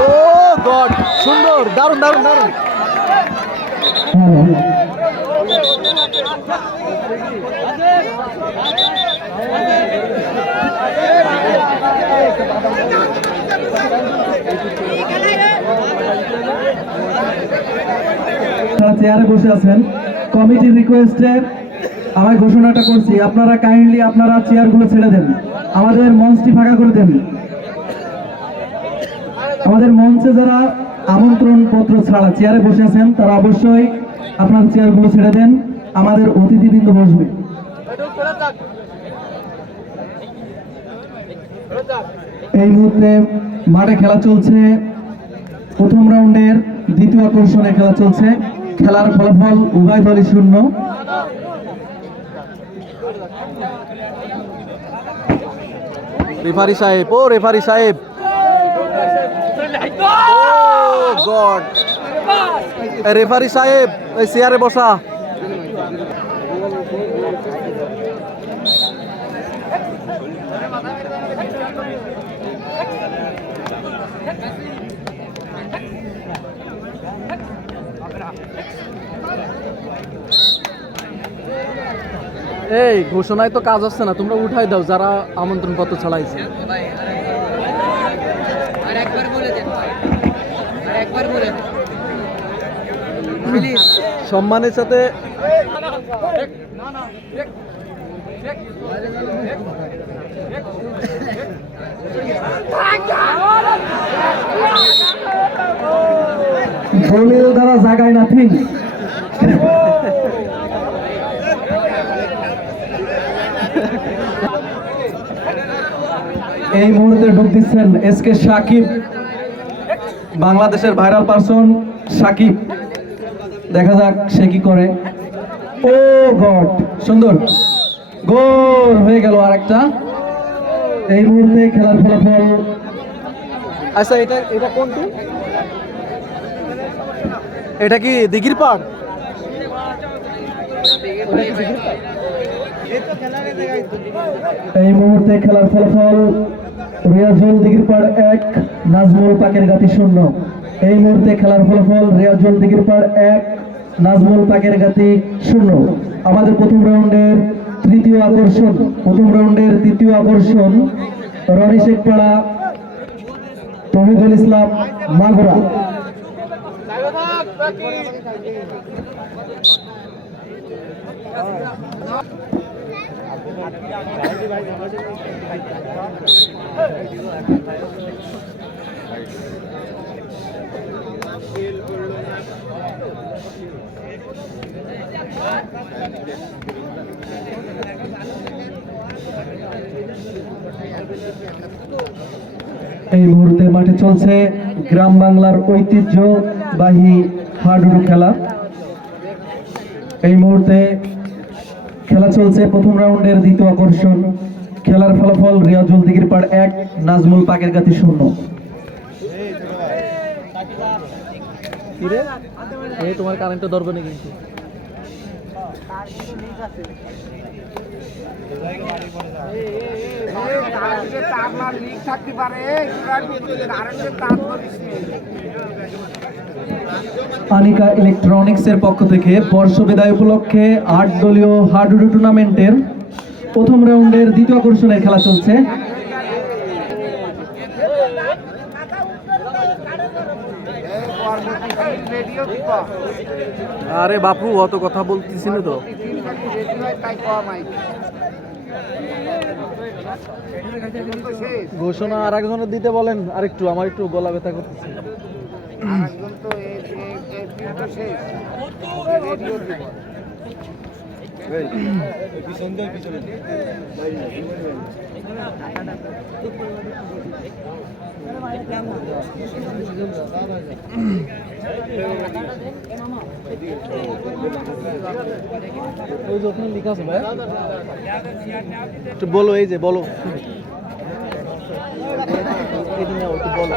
ও god সুন্দর দারুণ দারুণ দারুণ চেয়ারে বসে আছেন কমিটির রিকোয়েস্টে আমি ঘোষণাটা করছি, আপনারা কাইন্ডলি আপনারা চেয়ারগুলো ছেড়ে দেন। আমাদের মঞ্চটি ফাঁকা করে দেন। আমাদের মঞ্চে যারা আমন্ত্রণ পত্র ছাড়া চেয়ারে বসে আছেন, তারা অবশ্যই আপনার চেয়ারগুলো ছেড়ে দেন। আমাদের অতিথিবৃন্দ বসবে। এই মুহূর্তে মাঠে খেলা চলছে। প্রথম রাউন্ডের দ্বিতীয় আকর্ষণে খেলা চলছে। খেলার ফলাফল উভয় দলই শূন্য। রেফারি সাহেব ও রেফারি সাহেব। ও গড। রেফারি সাহেব এই চেয়ারে বসা। এই ঘোষণায় তো কাজ হচ্ছে না তোমরা উঠাই দাও যারা আমন্ত্রণ পত্র ছাড়াইছে। আর একবার বলে দেন আর একবার বলে দেন। প্লিজ সম্মানের সাথে দলীয় দ্বারা জাগায় না নাথিং এই মুহূর্তে ঢুক দিচ্ছেন এস কে সাকিব বাংলাদেশের ভাইরাল পারসন সাকিব। দেখা যাক সে কি করে। ও গড সুন্দর। গোল হয়ে গেল আর একটা এই মুহূর্তে খেলার ফলাফল। আচ্ছা এটা এটা কোন টিম এটা কি দিঘির পাড়? এই মুহূর্তে খেলার ফলাফল রিয়াজুল দিঘির পাড় এক, নাজমুল পাকের গাতি শূন্য। এই মুহূর্তে খেলার ফলাফল রিয়াজুল দিঘির পাড় এক, নাজমুল পাকের গাতি শূন্য। আমাদের প্রথম রাউন্ডের তৃতীয় আকর্ষণ, প্রথম রাউন্ডের তৃতীয় আকর্ষণ রনি শেখপাড়া, তহিদুল ইসলাম মাগুরা। এই মুহূর্তে মাঠে চলছে গ্রাম বাংলার ঐতিহ্যবাহী হাডুডু খেলা। এই মুহূর্তে খেলা চলছে প্রথম রাউন্ডের দ্বিতীয় আকর্ষণ খেলার ফলাফল রিয়াজুল দিগির পাড় এক নাজমুল পাকের গাতি শূন্য তোমার কারেন্টটা ধরবে না কিন্তু থাকতে পারে আনিকা ইলেকট্রনিক্স এর পক্ষ থেকে বর্ষ বিদায় উপলক্ষে আট দলীয় হাডুডু টুর্নামেন্টের প্রথম রাউন্ডের দ্বিতীয় আকর্ষণের খেলা চলছে। আরে বাপু অত কথা বলতেছি না তো। ঘোষণা আর একজনের দিতে বলেন আর একটু আমার একটু গলা ব্যথা করতেছে। বলো এই যে বলো। বলো।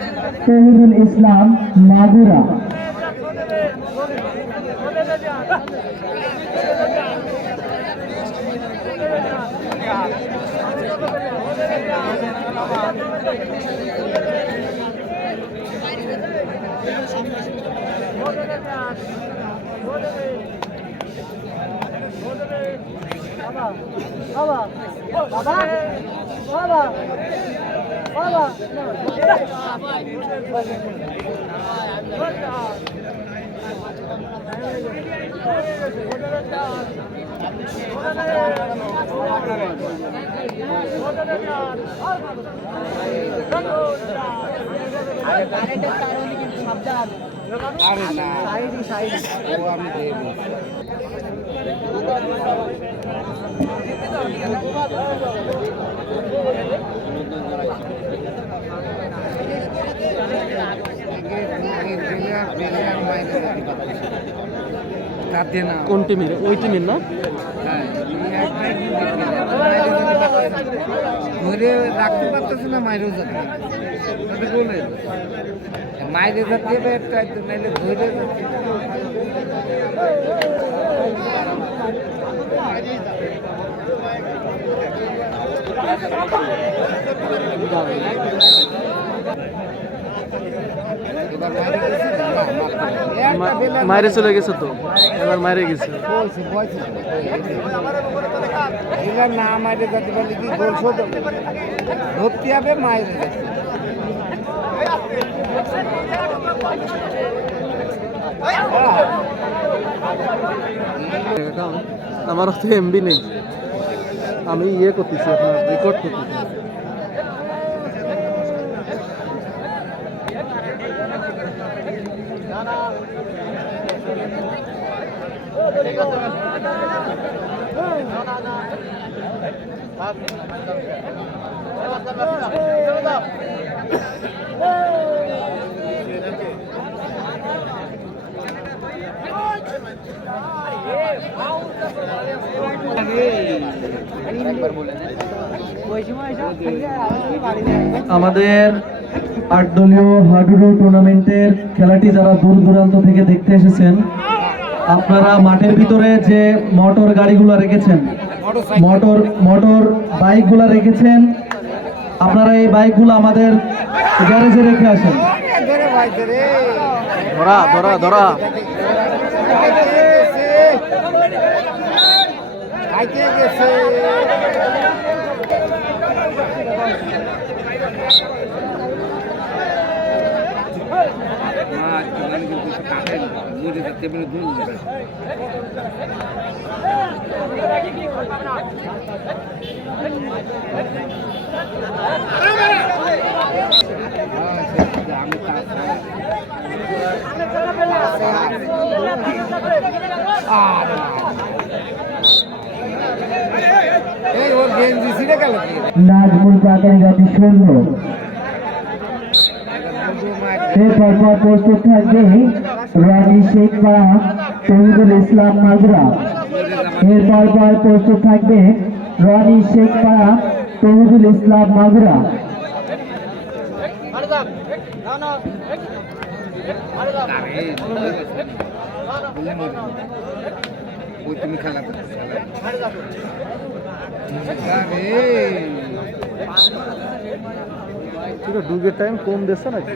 পাড়া তহিদুল ইসলাম মাগুরা। আরে না ও আমি দেবো। কাঁদে না কোন টিমের ওই টিমের না? হ্যাঁ, ধরে রাখতে পারতেছে না মায়েরও যাচ্ছে বলে মায়ের যাচ্ছে নাইলে ধরে এবার মায়ের চলে গেছে তো এবার মায়েরে গেছে বলছি, বলছি। না মায়ের যাতে পারলে কি শোধ হবে? ধরতে হবে মায়ের আমার তো এমবি নেই আমি ইয়ে করতেছি আপনার রেকর্ড করতেছি আমাদের আট দলীয় হাডুডু টুর্নামেন্টের খেলাটি যারা দূর দূরান্ত থেকে দেখতে এসেছেন আপনারা মাঠের ভিতরে যে মোটর গাড়িগুলো রেখেছেন, মোটর মোটর বাইকগুলো রেখেছেন, আপনারা এই বাইকগুলো আমাদের গ্যারেজে রেখে আসেন। ধরে ধরে আমি এই ওর গেঞ্জি ছিঁড়ে গেল কি নাজমুল কাকারি গাতি শূন্য এরপর পর প্রস্তুত থাকবে রানী শেখ পাড়া তহিদুল ইসলাম মাগুরা। এরপর পর প্রস্তুত থাকবে রানী শেখ পাড়া তহিদুল ইসলাম মাগুরা। তুমি খেলা টাইম কম দিচ্ছে নাকি